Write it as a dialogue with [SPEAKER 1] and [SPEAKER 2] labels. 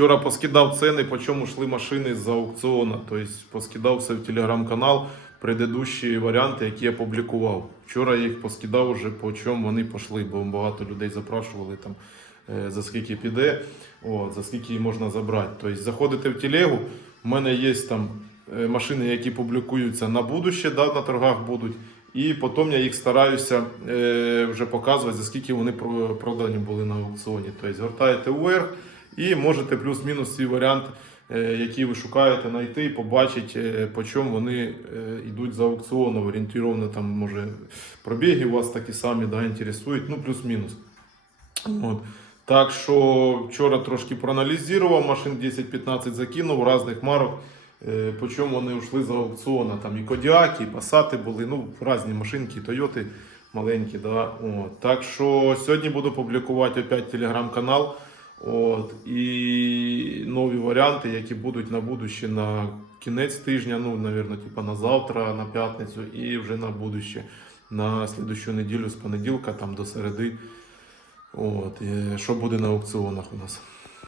[SPEAKER 1] Вчора поскидав ціни, по чому йшли машини з аукціону. Тобто поскидав все в телеграм-канал, предыдущі варіанти, які я публікував. Вчора я їх поскидав уже, по чому вони пішли, бо багато людей запрашували там, е, за скільки піде, от, за скільки її можна забрати. Тобто заходите в телегу, в мене є там е, машини, які публікуються на будуще, да, на торгах будуть. І потім я їх стараюся е, вже показувати, за скільки вони продані були на аукціоні. Тобто звертаєте вверх і можете плюс-мінус свій варіант, е, який ви шукаєте, знайти і побачити, е, по чому вони е, йдуть за аукціоном. Орієнтировно там, може, пробіги у вас такі самі да, інтересують, ну плюс-мінус. От. Так що вчора трошки проаналізував, машин 10-15 закинув різних марок. По чому вони йшли з аукціону. Там і Кодіаки, і Пасати були, ну, різні машинки, Тойоти маленькі. Да? От. Так що сьогодні буду публікувати опять телеграм-канал. От, і нові варіанти, які будуть на будуще на кінець тижня, ну, напевно, типа на завтра, на п'ятницю, і вже на будуще на слідущу неділю з понеділка там до середи. От, що буде на аукціонах у нас.